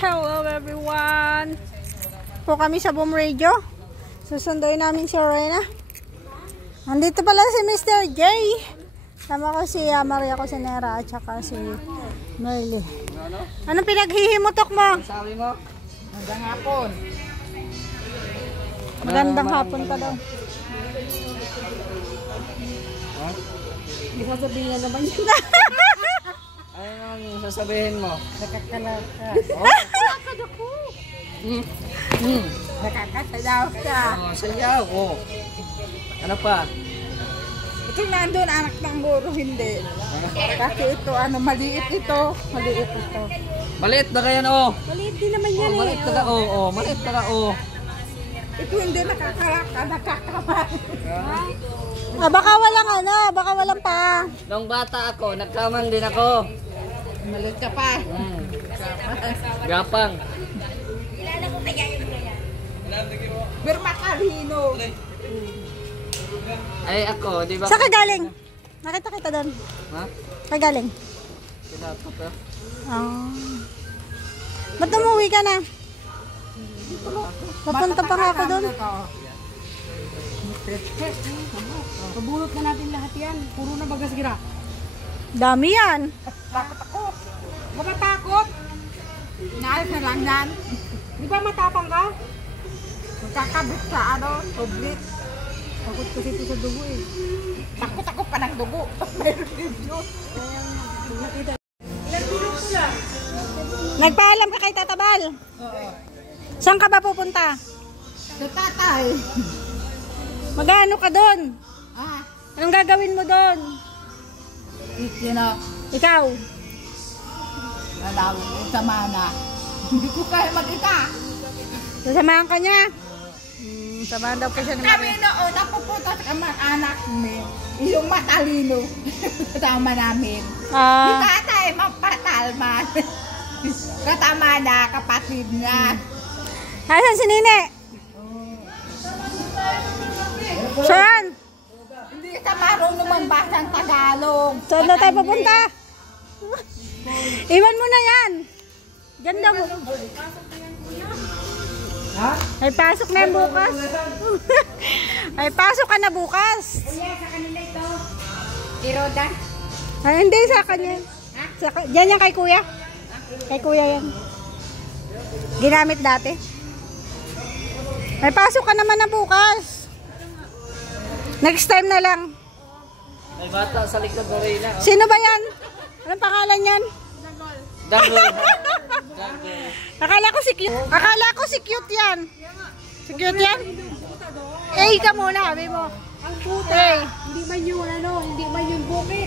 Hello everyone! Po kami sa Boom Radio. Susunduin namin si Rowena. Nandito pala si Mr. J. Sama ko si Maria Cosinera at saka si Merly. Anong pinaghihimutok mo? Sabi mo? Magandang hapon. Magandang hapon pa daw. Huh? Hindi sasabihin na naman yun. Ano ang sasabihin mo? Nakakalaka. Oh? Nakakad ako. Nakakasayaw ka. Oh, sayaw. Oh. Ano pa? Ito nandun, anak ng guro, hindi. Kasi ito, maliit ito. Maliit ito. Maliit na kayan, oh. Maliit din naman yan Oh, maliit na ka, oh. Oh, maliit na ka, oh. Ito hindi nakakalaka, nakakaman. Baka walang baka walang pa. Nung bata ako, nagkamang din ako. Maliit ka pa. Gapang. Birma Carino. Ay, ako, di ba? Saan ka galing? Nakita kita doon. Ha? Ka galing? Sinapot, ah. Ba't umuwi ka na? Papunta pa nga ako doon. Pabulot na natin lahat yan. Puro na bagas gira. Dami yan. Takot ako. Huwag ka takot. Naalis na lang yan. Di ba matapang ka? Magkakabit sa public. Takot kasi ito sa dugo eh. Takot ako pa ng dugo. Meron din yun. Ilan minuto lang? Nagpaalam ka kay Tata Bal? Oo. Saan ka ba pupunta? Sa tatay. Magano ka doon? Ah. Anong gagawin mo doon? Yun na. Ikaw? Nalawin ko sa mana. Hindi ko kaya mag-ika. Sasamahan ka niya? Samahan daw po siya ni Kami Maria. noon, napupunta sa kamag-anak namin. Yung matalino. Kasama namin. Yung tatay, mapatalman. Katama na, kapatid niya. Asan si Nine? Saan? Hindi ka marunong magbasang Tagalog. Saan na tayo papunta? Iwan mo na yan. Ganda mo. Ha? Ay pasok na yan bukas. Ay pasok ka na bukas. Ayan, sa kanila ito. Iroda. Ay hindi sa kanya. Diyan yan kay kuya. Kay kuya yan. Ginamit dati. Ay pasok ka naman na bukas. Next time na lang. May bata sa likod na rin, oh. Sino ba yan? Anong pangalan yan? Danggol. Akala ko si cute. Akala ko si cute yan. Si cute yan? Eh, ka muna, sabi mo. Ang puta. Eh. Hindi man yung hindi man yung buki.